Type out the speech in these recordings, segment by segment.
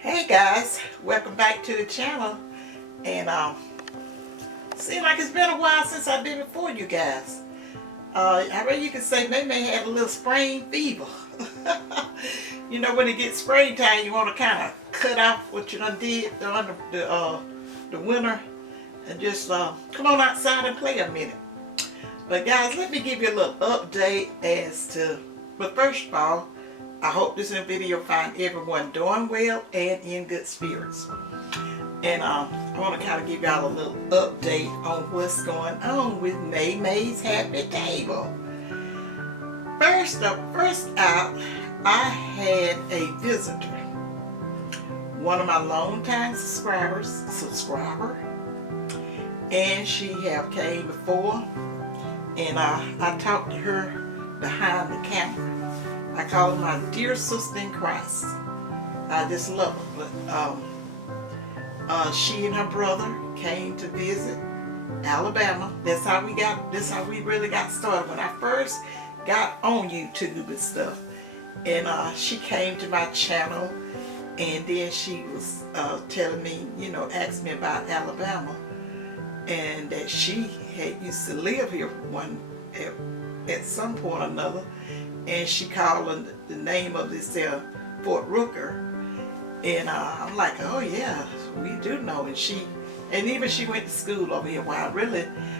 Hey guys, welcome back to the channel. And seems like it's been a while since I've been before you guys. I reckon you could say maybe I had a little spring fever. You know, when it gets springtime, you want to kind of cut off what you done did during the winter and just come on outside and play a minute. But guys, let me give you a little update as to. But first of all, I hope this video find everyone doing well and in good spirits. And I want to kind of give y'all a little update on what's going on with May's Happy Table. First out, I had a visitor, one of my longtime subscriber, and she have came before, and I talked to her behind the camera. I call her my dear sister in Christ. I just love her. But she and her brother came to visit Alabama. That's how we really got started. When I first got on YouTube and stuff, and she came to my channel, and then she was telling me, asked me about Alabama, and that she had used to live here at some point or another. And she called the name of this Fort Rooker, and I'm like, oh yeah, we do know. And even she went to school over here. Well,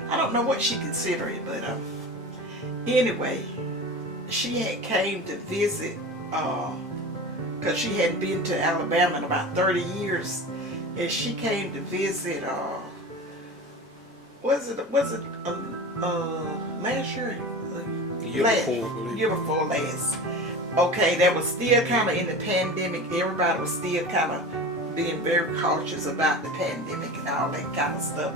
I don't know what she considered it, but anyway, she had came to visit because she hadn't been to Alabama in about 30 years, and she came to visit. Was it last year? Year before last. Okay, that was still kind of in the pandemic. Everybody was still kind of being very cautious about the pandemic and all that kind of stuff.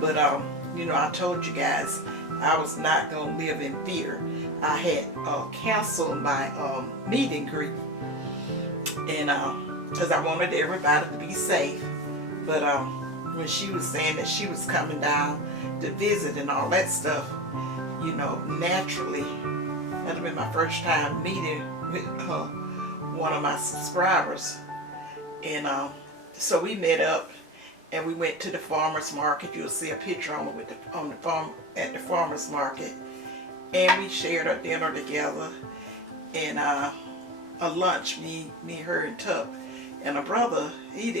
But I told you guys I was not gonna live in fear. I had canceled my meet and greet, and because I wanted everybody to be safe. But when she was saying that she was coming down to visit and all that stuff, naturally, that'd been my first time meeting with one of my subscribers. And so we met up and we went to the farmer's market. You'll see a picture on the farm at the farmer's market. And we shared a dinner together and a lunch, me, her and Tuck. And her brother, he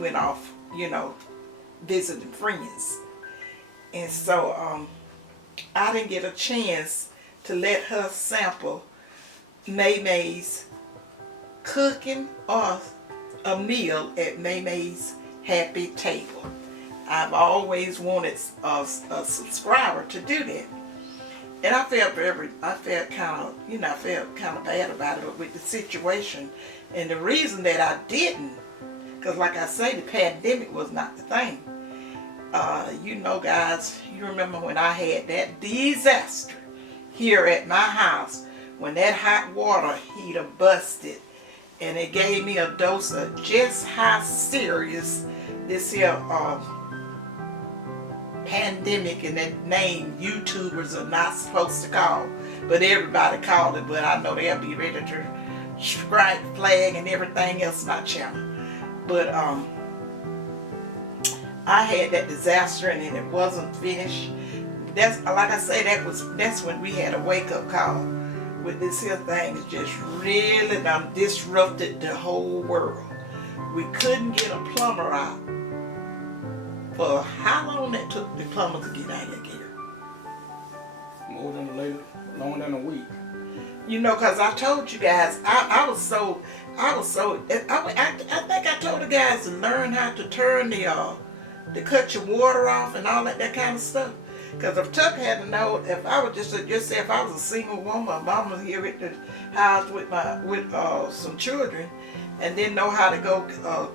went off, visiting friends. And so I didn't get a chance to let her sample May's cooking or a meal at May's Happy Table. I've always wanted a subscriber to do that. And I felt kind of bad about it with the situation. And the reason that I didn't, because like I say, the pandemic was not the thing. Guys, you remember when I had that disaster here at my house when that hot water heater busted, and it gave me a dose of just how serious this here pandemic and that name YouTubers are not supposed to call, but everybody called it. But I know they'll be ready to strike flag and everything else in my channel. But I had that disaster and then it wasn't finished. That's like I say, that's when we had a wake-up call with this here thing. It just really disrupted the whole world. We couldn't get a plumber out for how long that took the plumber to get out of here. Longer than a week. Because I told you guys, I think I told the guys to learn how to turn to cut your water off and all that kind of stuff. Because if Tuck had to know, if I was just say if I was a single woman, my mom was here at the house with some children, and didn't know how to go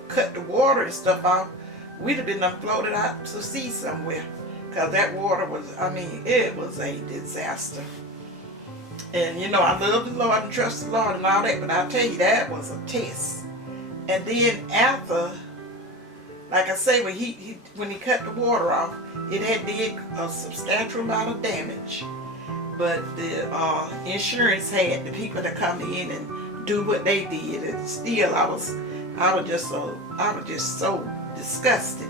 cut the water and stuff off, we'd have been floated out to sea somewhere. Because that water was, it was a disaster. And I love the Lord and trust the Lord and all that, but I'll tell you, that was a test. And then after, like I say, when he cut the water off, it had did a substantial amount of damage. But the insurance had the people that come in and do what they did, and still I was just so disgusted.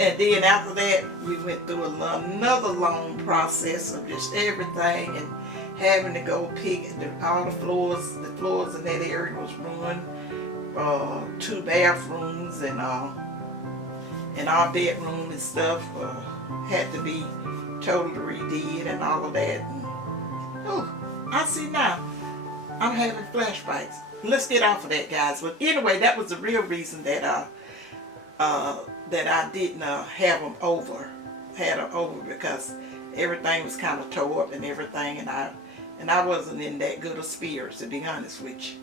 And then after that, we went through another long process of just everything, and having to go pick all the floors. The floors in that area was ruined. 2 bathrooms and our bedroom and stuff had to be totally redid and all of that. And, oh, I see now. I'm having flashbacks. Let's get off of that, guys. But anyway, that was the real reason that I didn't have them over. Had them over because everything was kind of tore up and everything, and I wasn't in that good of spirits, to be honest with you.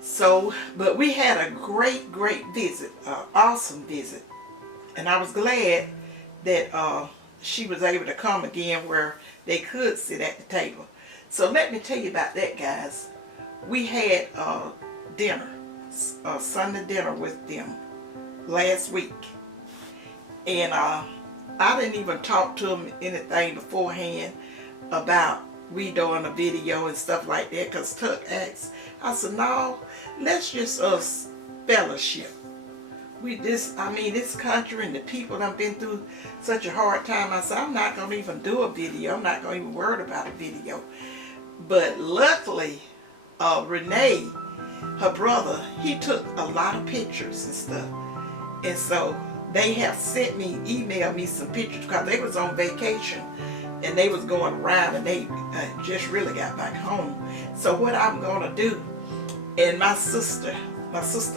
So, but we had a great visit, awesome visit, and I was glad that she was able to come again where they could sit at the table. So let me tell you about that, guys. We had dinner, Sunday dinner with them last week, and I didn't even talk to them anything beforehand about redoing a video and stuff like that, because Tuck asked. I said, no, let's just fellowship. This country and the people that have been through such a hard time. I said, I'm not gonna even do a video. I'm not gonna even worry about a video. But luckily, Renee, her brother, he took a lot of pictures and stuff. And so they have emailed me some pictures because they was on vacation and they was going around, and they just really got back home. So what I'm gonna do, and my sister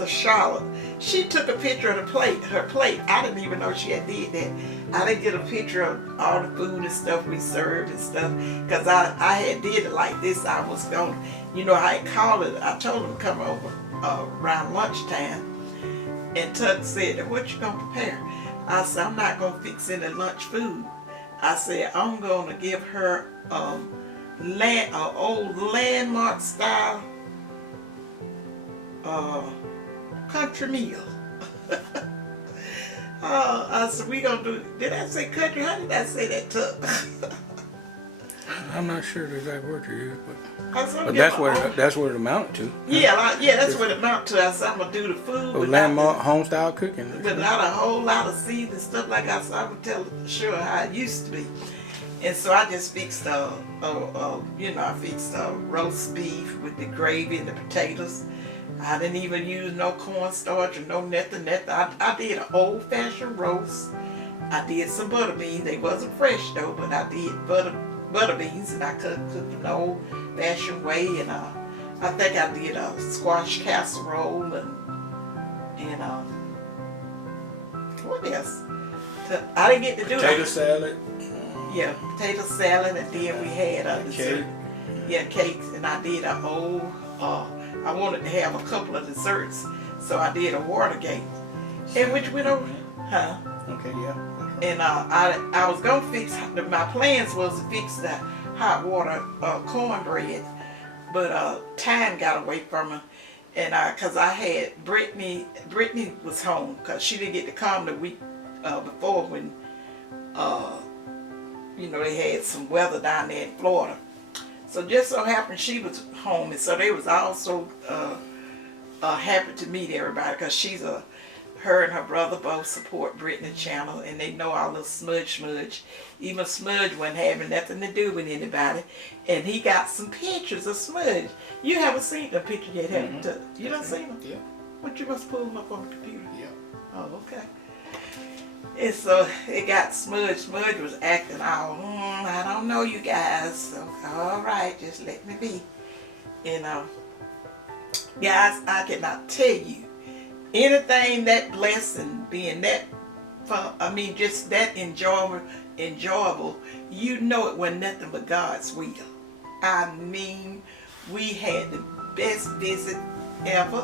Charlotte, she took a picture of her plate. I didn't even know she had did that. I didn't get a picture of all the food and stuff we served and stuff, because I had did it like this. I was going, I called it. I told them to come over around lunchtime, and Tuck said, what you gonna prepare? I said, I'm not gonna fix any lunch food. I said, I'm gonna give her old landmark style country meal. I said, we gonna do, did I say country? How did I say that, Tuck? I'm not sure the exact word you used, but that's what it amounted to. Yeah, that's what it amounted to. I said, I'm gonna do the food. Landmark home style cooking. Without a whole lot of seasoning stuff like that. So I would tell sure how it used to be. And so I just fixed I fixed roast beef with the gravy and the potatoes. I didn't even use no cornstarch or no nothing. I did an old-fashioned roast. I did some butter beans. They wasn't fresh though, but I did butter beans, and I cooked them the old-fashioned way. And I think I did a squash casserole and what else? I didn't get to do potato salad. Yeah, potato salad, and then we had dessert. Yeah, cakes, and I did a whole. I wanted to have a couple of desserts, so I did a Watergate, and which went over, huh? Okay, yeah. And I was gonna fix. My plans was to fix the hot water cornbread, but time got away from me, and cause I had Brittany was home, cause she didn't get to come the week before when they had some weather down there in Florida. So just so happened she was home, and so they was also happy to meet everybody, because her and her brother both support Brittany channel, and they know our little Smudge. Even Smudge wasn't having nothing to do with anybody, and he got some pictures of Smudge. You haven't seen the picture yet, have you? You done seen them? Yeah. What, you must pull them up on the computer? Yeah. Oh, okay. And so it got Smudge. Smudge was acting all, I don't know you guys. So, all right, just let me be. And guys, I cannot tell you anything that blessing, being that fun, just that enjoyable. You know it wasn't nothing but God's will. We had the best visit ever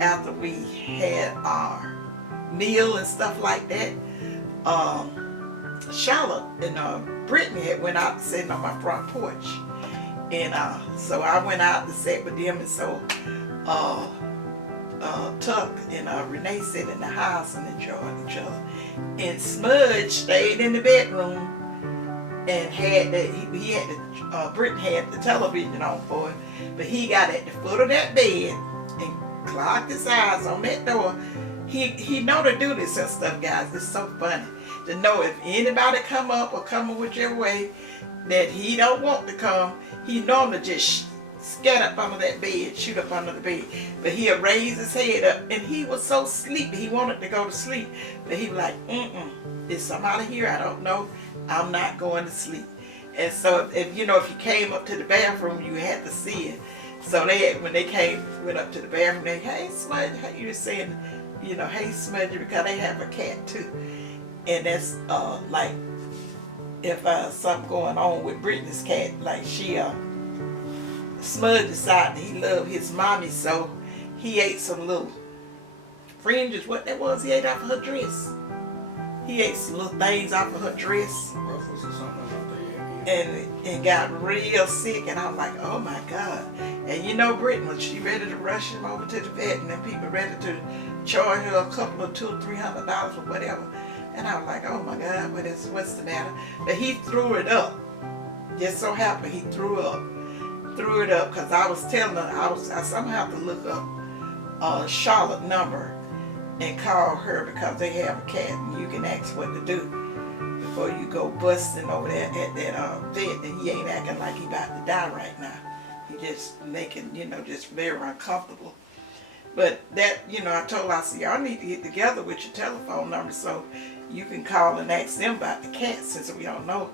after we had our meal and stuff like that. Charlotte and Brittany had went out sitting on my front porch, and so I went out to sit with them, and so Tuck and Renee sat in the house and enjoyed each other, and Smudge stayed in the bedroom and had that he had the Britt had the television on for him, but he got at the foot of that bed and clocked his eyes on that door. He know to do this and stuff, guys. It's so funny to know if anybody come up or come whichever way that he don't want to come, he normally just scat up under that bed, shoot up under the bed. But he'll raise his head up, and he was so sleepy, he wanted to go to sleep. But he was like, there's somebody here I don't know, I'm not going to sleep. And so if you came up to the bathroom, you had to see it. So when they went up to the bathroom, they, hey Smudge, how you saying, hey Smudge, because they have a cat too. And that's like, if something going on with Brittany's cat, like Smudge decided he loved his mommy, so he ate some little fringes, what that was, he ate off of her dress. He ate some little things off of her dress. Ruffles or something like that. And got real sick, and I'm like, oh my God. And Brittany, when she ready to rush him over to the vet, and then people ready to charge her a couple of $200-300 or whatever. And I was like, oh my God, what's the matter? But he threw it up. Just so happened he threw it up because I was telling her I somehow have to look up Charlotte number and call her because they have a cat and you can ask what to do before you go busting over there at that vet, and he ain't acting like he about to die right now. He just making just very uncomfortable. But that I told her, I said, y'all need to get together with your telephone number so you can call and ask them about the cat, since we don't know,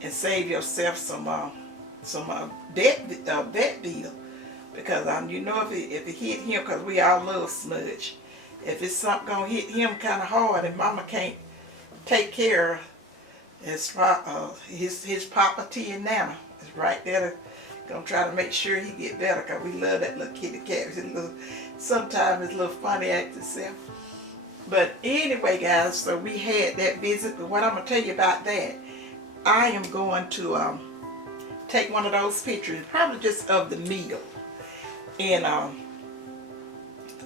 and save yourself some vet bill, because if it hit him, because we all love Smudge, if it's something gonna hit him kind of hard and Mama can't take care of his Papa T and Nana is right there gonna try to make sure he get better, because we love that little kitty cat. Sometimes it's a little funny act itself. But anyway, guys, so we had that visit. But what I'm gonna tell you about that, I am going to take one of those pictures, probably just of the meal, and I'm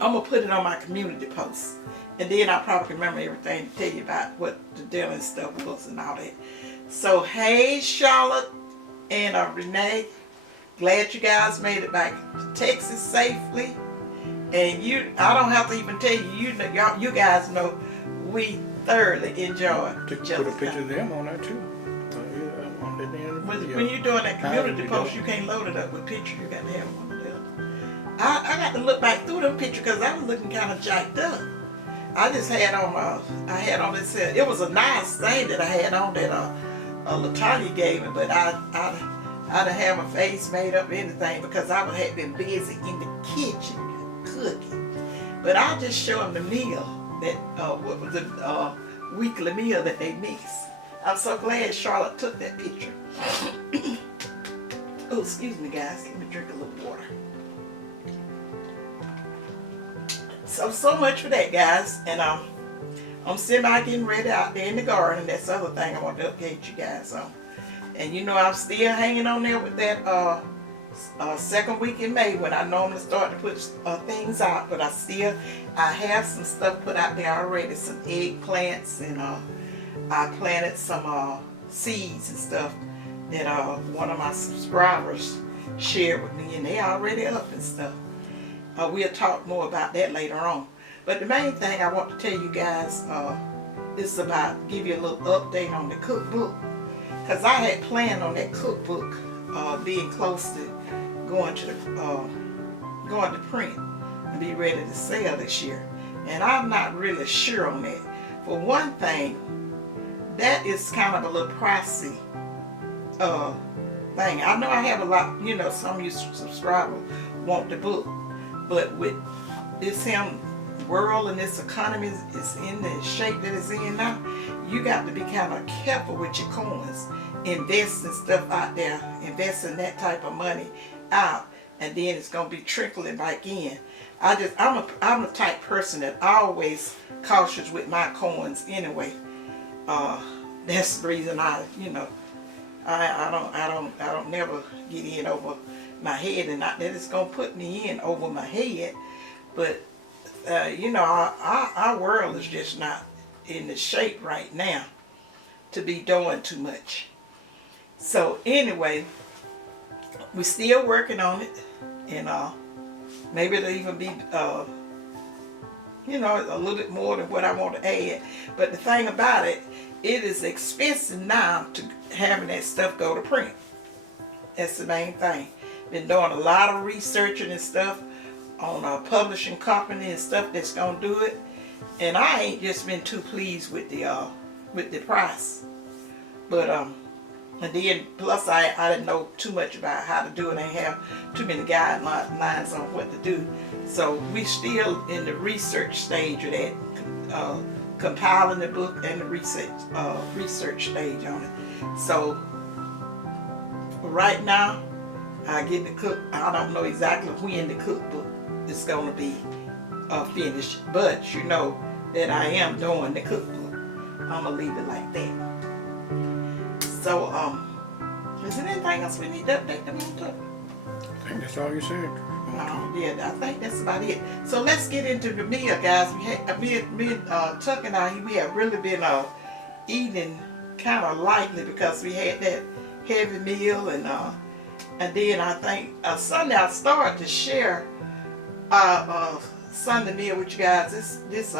gonna put it on my community post, and then I'll probably remember everything to tell you about what the dinner and stuff was and all that. So hey, Charlotte and Renee, glad you guys made it back to Texas safely. And I don't have to even tell you, you guys know we thoroughly enjoyed. Put a picture of them on there too. When you're doing that community post, you can't load it up with pictures. You got to have one of them. I got to look back through them pictures because I was looking kind of jacked up. I just had on this. It was a nice thing that I had on that Latanya gave me, but I didn't have my face made up or anything because I had been busy in the kitchen cooking. But I'll just show them the meal that what was the weekly meal that they mixed. I'm so glad Charlotte took that picture. Oh, excuse me, guys. Let me drink a little water. So much for that, guys. And I'm semi getting ready out there in the garden. That's the other thing I want to update you guys on. And I'm still hanging on there with that second week in May when I normally start to put things out. But I have some stuff put out there already. Some eggplants, and I planted some seeds and stuff that one of my subscribers shared with me, and they already up and stuff. We'll talk more about that later on. But the main thing I want to tell you guys is about give you a little update on the cookbook, because I had planned on that cookbook being close to going to print and be ready to sell this year, and I'm not really sure on that. For one thing, that is kind of a little pricey thing. I know I have a lot, some of you subscribers want the book, but with this world and this economy is in the shape that it's in now, you got to be kind of careful with your coins, investing stuff out there, investing that type of money out, and then it's gonna be trickling back in. I'm a type person that always cautious with my coins anyway. That's the reason I don't never get in over my head, and not that it's gonna put me in over my head, but our world is just not in the shape right now to be doing too much. So anyway, we're still working on it, and maybe it'll even be you know, a little bit more than what I want to add. But the thing about it, it is expensive now to having that stuff go to print. That's the main thing. Been doing a lot of researching and stuff on a publishing company and stuff that's gonna do it, and I ain't just been too pleased with the price. But and then plus I didn't know too much about how to do it. I didn't have too many guidelines on what to do. So we still in the research stage of that, compiling the book and the research stage on it. So right now, I get the cook. I don't know exactly when the cookbook is going to be finished, but you know that I am doing the cookbook. I'm gonna leave it like that. So, is there anything else we need to update them on? I think that's all you said. Yeah, I think that's about it. So let's get into the meal, guys. We had me and Tuck and I, we have really been eating kind of lightly because we had that heavy meal, and then I think Sunday I started to share Sunday meal with you guys this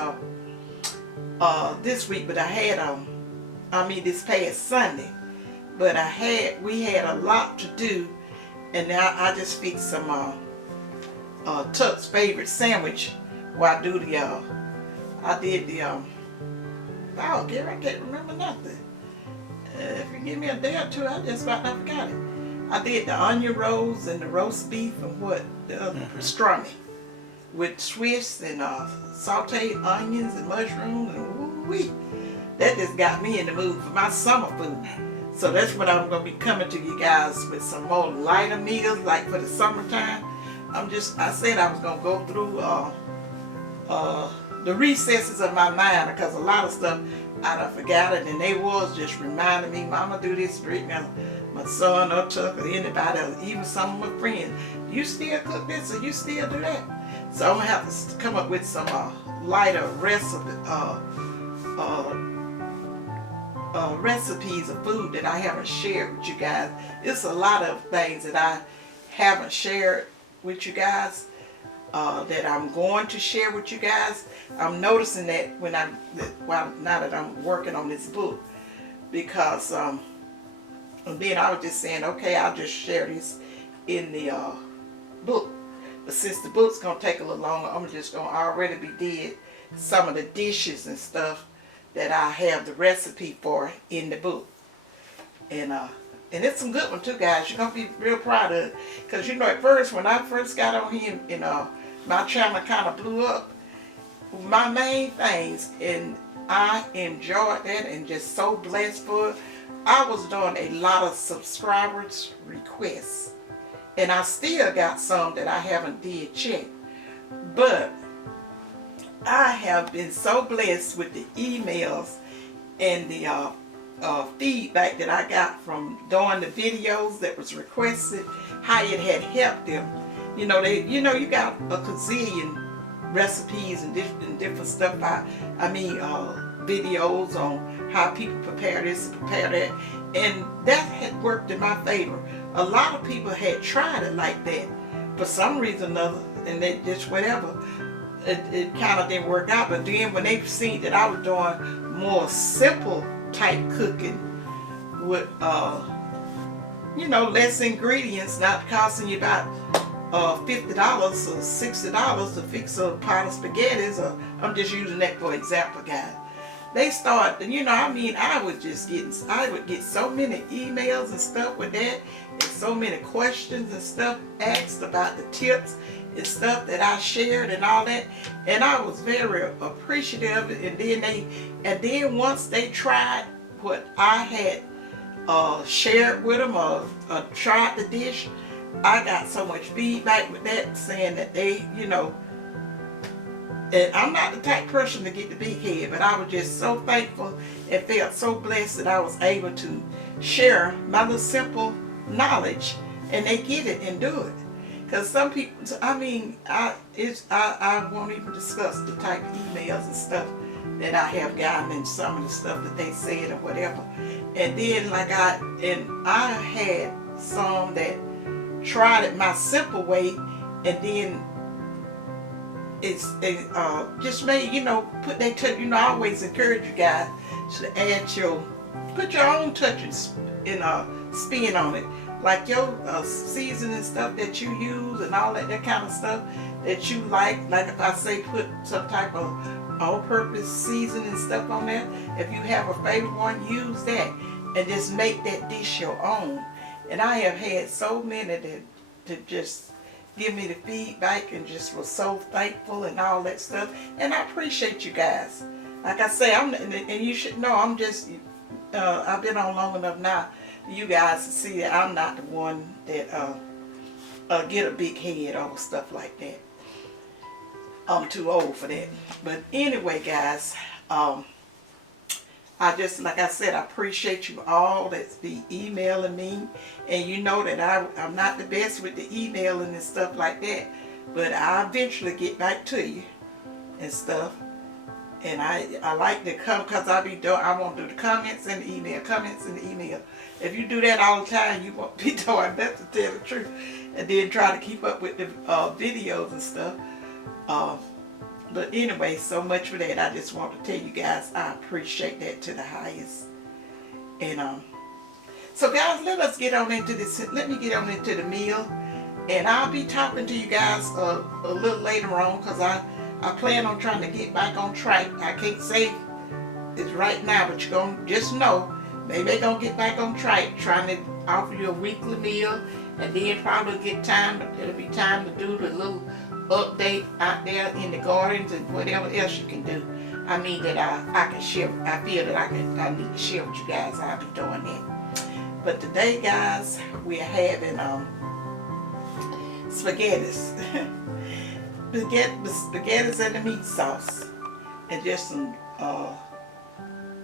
week, but I had this past Sunday, but we had a lot to do, and now I just fixed some Tuck's favorite sandwich while I do I did the Gary, I can't remember nothing. If you give me a day or two, I just about not forgot it. I did the onion rolls and the roast beef and pastrami with Swiss and sauteed onions and mushrooms and woo-wee. That just got me in the mood for my summer food. So that's what I'm going to be coming to you guys with, some more lighter meals like for the summertime. I said I was going to go through the recesses of my mind, because a lot of stuff I done forgot it, and they was just reminding me, Mama do this, Britt, my son or Chuck or anybody else, even some of my friends, you still cook this or you still do that. So I'm going to have to come up with some lighter recipes of food that I haven't shared with you guys. It's a lot of things that I haven't shared with you guys that I'm going to share with you guys. I'm noticing that now that I'm working on this book, because and then I was just saying, okay, I'll just share this in the book. But since the book's gonna take a little longer, I'm just gonna already be did some of the dishes and stuff that I have the recipe for in the book. And it's some good one too, guys. You're gonna be real proud of it. Because at first, when I first got on here and my channel kind of blew up, my main things, and I enjoyed that and just so blessed for it, I was doing a lot of subscribers requests. And I still got some that I haven't did check. But I have been so blessed with the emails and the feedback that I got from doing the videos that was requested, how it had helped them. You got a gazillion recipes and different stuff. Videos on how people prepare this and prepare that, and that had worked in my favor. A lot of people had tried it like that for some reason or other, and they just whatever. It kind of didn't work out. But then when they seen that I was doing more simple type cooking with less ingredients, not costing you about $50 or $60 to fix a pot of spaghettis, or I'm just using that for example, guys. They started, I would get so many emails and stuff with that, and so many questions and stuff asked about the tips and stuff that I shared and all that, and I was very appreciative of it. And then once they tried what I had shared with them or tried the dish, I got so much feedback with that, saying that they, and I'm not the type person to get the big head, but I was just so thankful and felt so blessed that I was able to share my little simple knowledge, and they get it and do it. Because some people, I won't even discuss the type of emails and stuff that I have gotten and some of the stuff that they said or whatever. And then I had some that tried it my simple way, and then they just made, put their touch. I always encourage you guys to put your own touches and spin on it, like your seasoning stuff that you use and all that kind of stuff that you like if I say put some type of all-purpose seasoning stuff on there. If you have a favorite one, use that and just make that dish your own. And I have had so many that just give me the feedback and just was so thankful and all that stuff. And I appreciate you guys. Like I say, and you should know, I'm just, I've been on long enough now, you guys to see that I'm not the one that get a big head over stuff like that. I'm too old for that. But anyway, guys, I just, like I said, I appreciate you all that's be emailing me. And you know that I'm not the best with the emailing and stuff like that. But I eventually get back to you and stuff. And I like to come, because I want to do the comments and the email, If you do that all the time, you won't be doing that, to tell the truth. And then try to keep up with the videos and stuff. But anyway, so much for that. I just want to tell you guys I appreciate that to the highest. And so guys, let me get on into the meal, and I'll be talking to you guys a little later on, because I plan on trying to get back on track. I can't say it's right now, but you're gonna just know maybe they're gonna get back on track, trying to offer you a weekly meal, and then probably it'll be time to do the little update out there in the gardens and whatever else you can do. I mean that I can share. I feel that I need to share with you guys. I'll be doing that. But today, guys, we're having spaghettis. Spaghettis and the meat sauce, and just some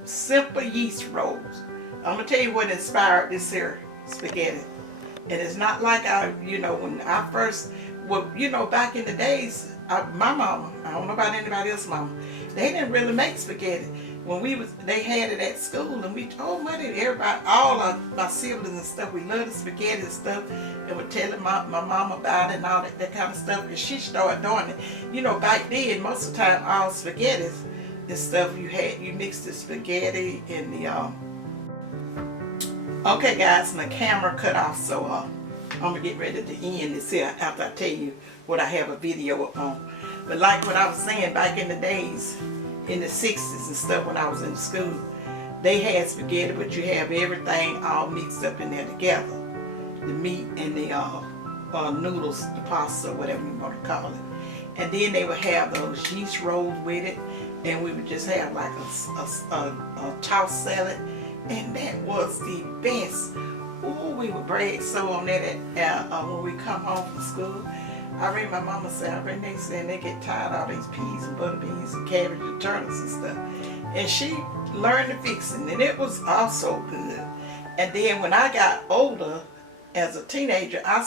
simple yeast rolls. I'm gonna tell you what inspired this here spaghetti. And it's not like when I first, back in the days, my mama, I don't know about anybody else's mama, they didn't really make spaghetti. When they had it at school, and we told everybody, all of my siblings and stuff, we loved the spaghetti and stuff, and we're telling my mama about it and all that kind of stuff, and she started doing it. Back then, most of the time, all spaghettis and stuff, you mix the spaghetti and the, okay guys, my camera cut off, so I'm gonna get ready to end this here after I tell you what I have a video on. But like what I was saying, back in the days, in the 60s and stuff, when I was in school, they had spaghetti, but you have everything all mixed up in there together. The meat and the noodles, the pasta, whatever you want to call it. And then they would have those yeast rolls with it, and we would just have like a tossed salad. And that was the best. Ooh, we would brag so on that when we come home from school. I remember my mama said, they said they get tired of all these peas and butter beans and cabbage and turnips and stuff. And she learned to fix it, and it was also good. And then when I got older, as a teenager, I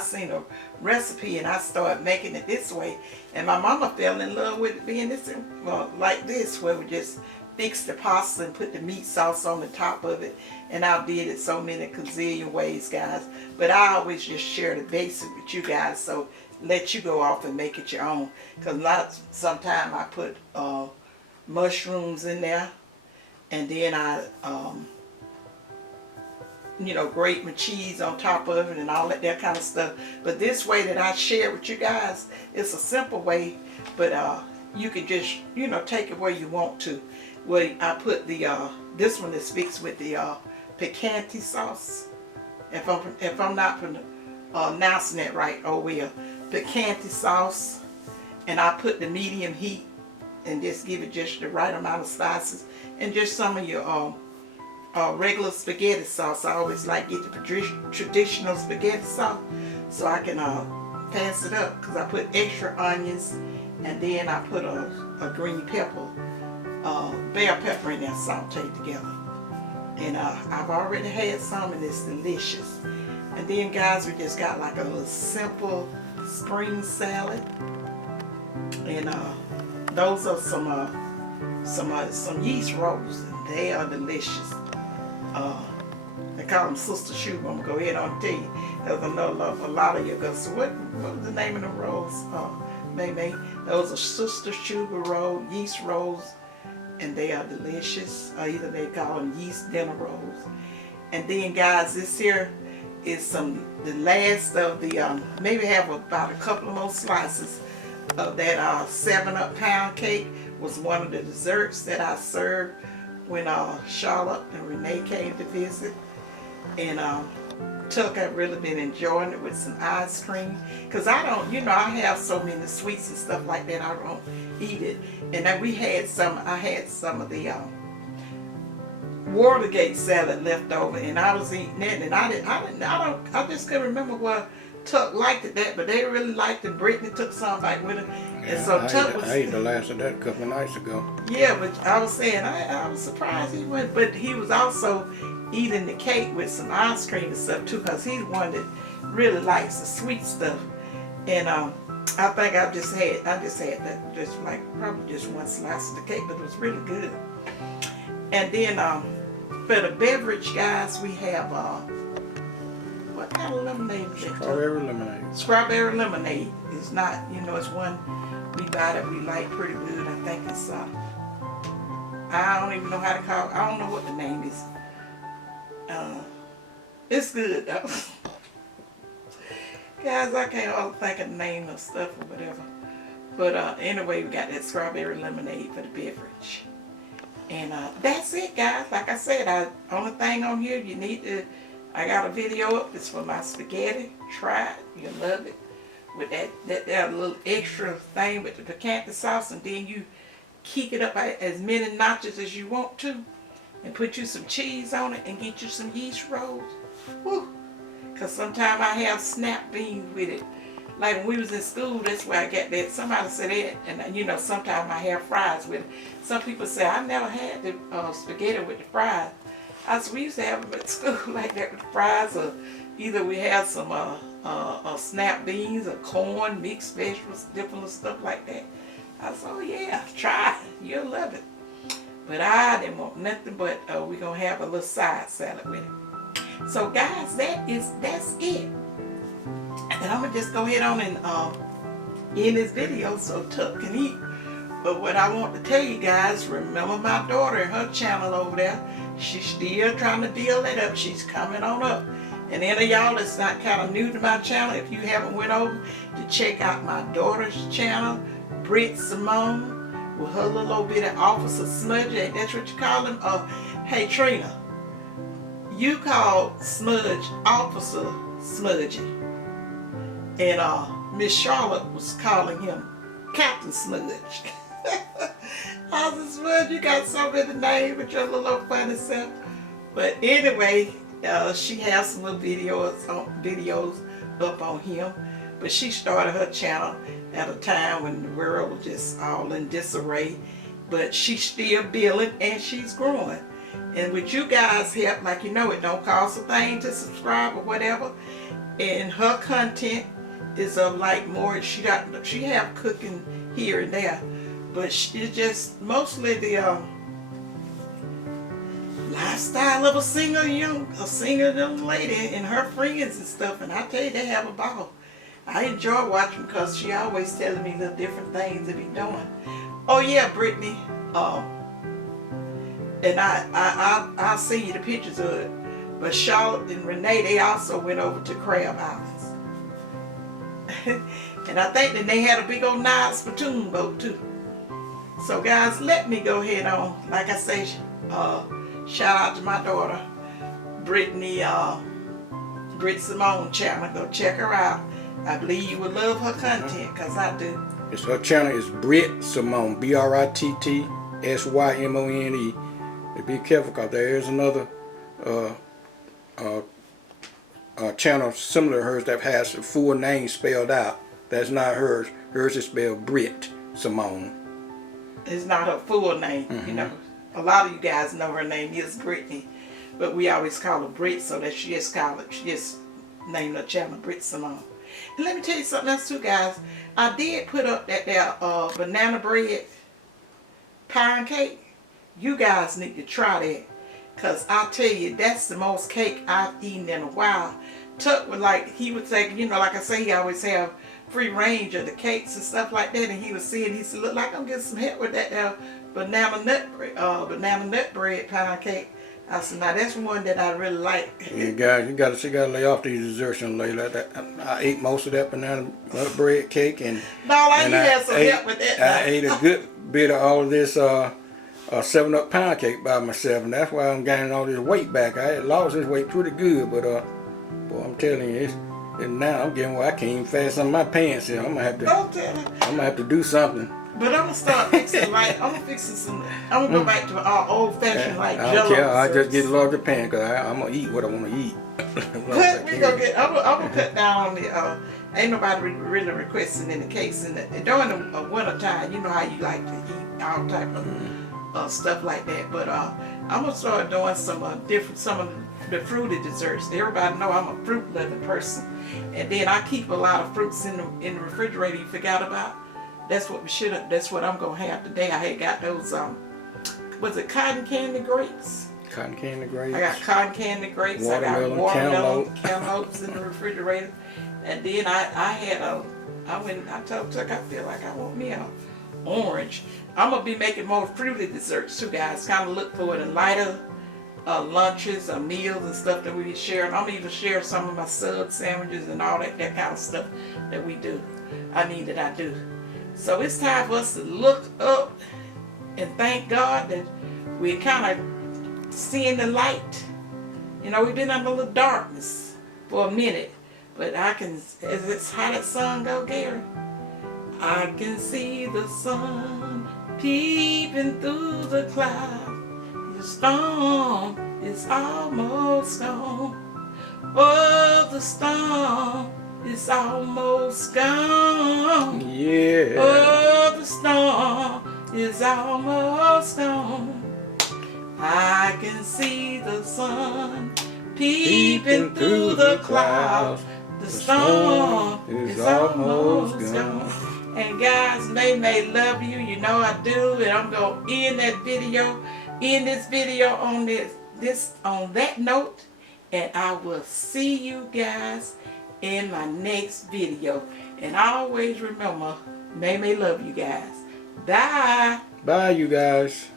seen a recipe and I started making it this way. And my mama fell in love with it being like this, where we just fix the pasta and put the meat sauce on the top of it. And I did it so many gazillion ways, guys. But I always just share the basic with you guys, so let you go off and make it your own. Because sometimes I put mushrooms in there, and then I grate my cheese on top of it and all that kind of stuff. But this way that I share with you guys, it's a simple way, but you can just take it where you want to. Well, I put the this one that speaks with the picante sauce. If I'm not pronouncing it right, oh well, picante sauce, and I put the medium heat and just give it just the right amount of spices, and just some of your regular spaghetti sauce. I always like get the traditional spaghetti sauce, so I can pass it up, because I put extra onions, and then I put a green pepper, bell pepper in there, sauteed together. And I've already had some, and it's delicious. And then guys, we just got like a little simple spring salad, and those are some yeast rolls, and they are delicious. They call them Sister Sugar. I'm going to go ahead and tell you. Because I know a lot of you go, so what was the name of the rolls? Maybe those are Sister Sugar rolls, yeast rolls, and they are delicious. Or either they call them yeast dinner rolls. And then, guys, this here is the last of the, maybe have about a couple of more slices of that 7-Up pound cake. Was one of the desserts that I served when Charlotte and Renee came to visit. And Tuck, I've really been enjoying it with some ice cream. Because I don't, I have so many sweets and stuff like that, I don't eat it. And then I had some of the Watergate salad left over, and I was eating that, and I just couldn't remember what Tuck liked it that, but they really liked it. Brittany took some back with her, yeah, and so I ate the last of that a couple of nights ago. Yeah, but I was saying I was surprised he went, but he was also eating the cake with some ice cream and stuff too, because he's one that really likes the sweet stuff, and I think I just had that, just like probably just one slice of the cake, but it was really good. And then for the beverage, guys, we have what kind of lemonade is it? Strawberry lemonade. Strawberry lemonade. It's not, it's one we buy that we like pretty good. I think it's I don't even know how to call it. I don't know what the name is. It's good though. Guys, I can't all think of the name of stuff or whatever. But anyway, we got that strawberry lemonade for the beverage. And that's it, guys. Like I said, only thing on here you need to, I got a video up. It's for my spaghetti. Try it. You'll love it. With that little extra thing with the picante sauce, and then you kick it up as many notches as you want to, and put you some cheese on it, and get you some yeast rolls. Woo! Because sometimes I have snap beans with it. Like when we was in school, that's where I got that. Somebody said that, and sometimes I have fries with it. Some people say, I never had the spaghetti with the fries. I said, we used to have them at school like that with the fries, or either we have some snap beans or corn, mixed vegetables, different stuff like that. I said, oh yeah, try it. You'll love it. But I didn't want nothing but we're going to have a little side salad with it. So guys, that's it. And I'm going to just go ahead on and end this video so Tuck can eat. But what I want to tell you guys, remember my daughter and her channel over there. She's still trying to build that up. She's coming on up. And any of y'all that's not kind of new to my channel, if you haven't went over to check out my daughter's channel, Britt Symone, with her little old bit of Officer Smudge, ain't that what you call him? Hey Trina, you call Smudge Officer Smudgy. And Miss Charlotte was calling him Captain Smudge. I was Smudge, you got so many names with your little funny self. But anyway, she has some little videos up on him. But she started her channel at a time when the world was just all in disarray. But she's still building and she's growing. And with you guys' help, like it don't cost a thing to subscribe or whatever. And her content is of like more, she have cooking here and there. But it's just mostly the lifestyle of a single young lady and her friends and stuff. And I tell you, they have a ball. I enjoy watching because she always telling me the different things to be doing. Oh yeah, Brittany. And I'll send you the pictures of it. But Charlotte and Renee, they also went over to Crab Islands. And I think that they had a big old nice spittoon boat too. So guys, let me go ahead on. Like I say, shout out to my daughter, Brittany, Britt Symone channel. Go check her out. I believe you would love her content, because I do. Her channel is Britt Symone, BRITT SYMONE. Be careful, because there is another channel similar to hers that has the full name spelled out. That's not hers. Hers is spelled Britt Symone. It's not her full name. Mm-hmm. A lot of you guys know her name is Brittany, but we always call her Britt, so that she just named her channel Britt Symone. And let me tell you something else too, guys. I did put up that there banana bread pound cake. You guys need to try that. Cause I'll tell you, that's the most cake I've eaten in a while. Tuck would he would say, like I say, he always have free range of the cakes and stuff like that. And he was saying, he said, look like I'm getting some help with that banana nut bread pound cake. I said, now that's one that I really like. Yeah, guys, you gotta lay off these desserts and lay like that. I ate most of that banana nut bread cake and No, you had some help with that. I ate a good bit of all of this 7-Up pound cake by myself, and that's why I'm gaining all this weight back. I had lost this weight pretty good, but boy, I'm telling you, and now I'm getting where I can't even fasten my pants in. I'm gonna have to do something. But I'm gonna start fixing I'm gonna go back to our old fashioned I Jello. don't care. I just get a larger pan because I'm gonna eat what I want to eat. I'm gonna cut down on the. Ain't nobody really requesting any cakes during the winter time. You know how you like to eat all type of stuff like that. But I'm gonna start doing some of the fruity desserts. Everybody know I'm a fruit loving person, and then I keep a lot of fruits in the refrigerator. You forgot about. That's what I'm gonna have today. I had got those was it cotton candy grapes? Cotton candy grapes. I got cotton candy grapes. Watermelon, I got watermelon cantaloupes in the refrigerator. And then I told Tuck I feel like I want me an orange. I'm gonna be making more fruity desserts too, guys. Kind of look for it in lighter lunches or meals and stuff that we be sharing. I'm gonna even share some of my sub sandwiches and all that kind of stuff that we do. I do. So it's time for us to look up and thank God that we're kind of seeing the light. We've been in a little darkness for a minute, but how that song go, Gary? I can see the sun peeping through the clouds. The storm is almost gone. Oh, the storm is almost gone. Yeah. Oh, the storm is almost gone. I can see the sun peeping through the clouds. The storm is almost gone. And guys, may love you. You know I do. And I'm gonna end this video on on that note. And I will see you guys in my next video. And always remember, may love you guys. Bye. Bye, you guys.